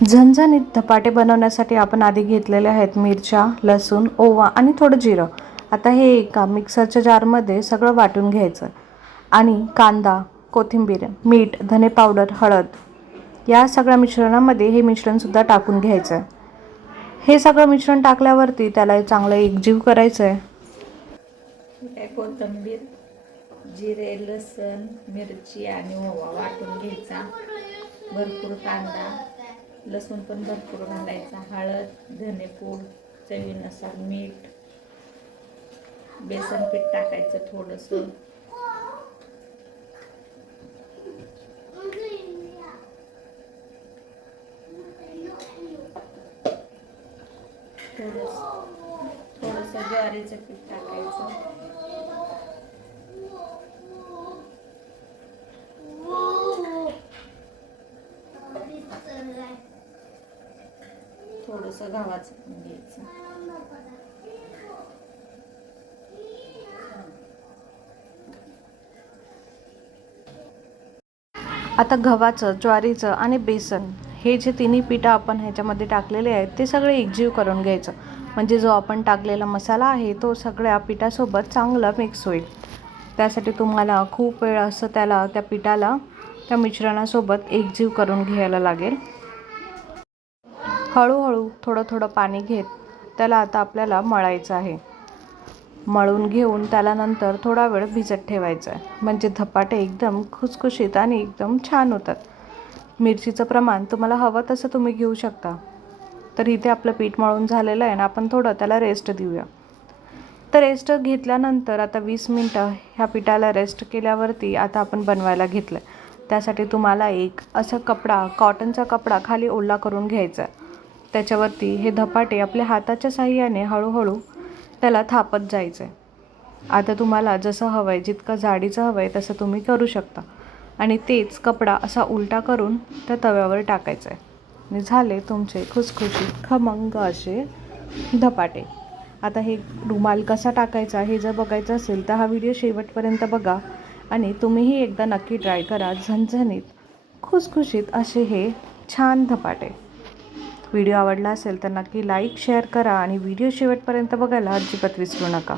झणझणीत धपाटे बनवण्यासाठी आपण आधी घेतलेले आहेत मिरच्या, लसूण, ओवा आणि थोडं जिरं. आता हे एका मिक्सरच्या जारमध्ये सगळं वाटून घ्यायचं आणि कांदा, कोथिंबीर, मीठ, धने पावडर, हळद या सगळ्या मिश्रणामध्ये हे मिश्रणसुद्धा टाकून घ्यायचं आहे. हे सगळं मिश्रण टाकल्यावरती त्याला चांगलं एकजीव करायचं आहे. कोथिंबीर, जिरे, लसण, मिरची आणि ओवा वाटून घ्यायचा. भरपूर कांदा, लसूण पण भरपूर घालायचा. हळद, धनेपूड, चवीनुसार मीठ, बेसन पीठ टाकायचं थोडंसं. थोडंसं ज्वारीचं पीठ टाकायचं. थोडंसं गव्हाचं पण घ्यायचं. आता गव्हाचं, ज्वारीचं आणि बेसन हे जे तिन्ही पिठं आपण ह्याच्यामध्ये टाकलेले आहेत ते सगळे एकजीव करून घ्यायचं. म्हणजे जो आपण टाकलेला मसाला आहे तो सगळ्या पिठासोबत चांगला मिक्स होईल. त्यासाठी तुम्हाला खूप वेळ असं त्या पिठाला त्या मिश्रणासोबत एकजीव करून घ्यायला लागेल. हळूहळू थोडं थोडं पाणी घेत त्याला आता आपल्याला मळायचं आहे. मळून घेऊन त्याला नंतर थोडा वेळ भिजत ठेवायचं आहे. म्हणजे धपाटे एकदम खुसखुशीत आणि एकदम छान होतात. मिरचीचं प्रमाण तुम्हाला हवं तसं तुम्ही घेऊ शकता. तर इथे आपलं पीठ मळून झालेलं आहे आणि आपण थोडं त्याला रेस्ट देऊया. तर रेस्ट घेतल्यानंतर आता 20 मिनटं ह्या पिठाला रेस्ट केल्यावरती आता आपण बनवायला घेतलं. त्यासाठी तुम्हाला एक असा कपडा, कॉटनचा कपडा खाली ओला करून घ्यायचा आहे. त्याच्यावरती हे धपाटे आपल्या हाताच्या साहाय्याने हळूहळू त्याला थापत जायचं आहे. आता तुम्हाला जसं हवं आहे, जितकं जाडीचं हवं आहे तसं तुम्ही करू शकता. आणि तेच कपडा असा उलटा करून त्या तव्यावर टाकायचं आहे. आणि झाले तुमचे खुसखुशीत खमंग असे धपाटे. आता हे रुमाल कसा टाकायचा हे जर बघायचं असेल तर हा व्हिडिओ शेवटपर्यंत बघा आणि तुम्हीही एकदा नक्की ट्राय करा. झणझणीत खुसखुशीत असे हे छान धपाटे. व्हिडिओ आवडला असेल तर नक्की लाईक, शेअर करा आणि व्हिडिओ शेवटपर्यंत बघायला अजिबात विसरू नका.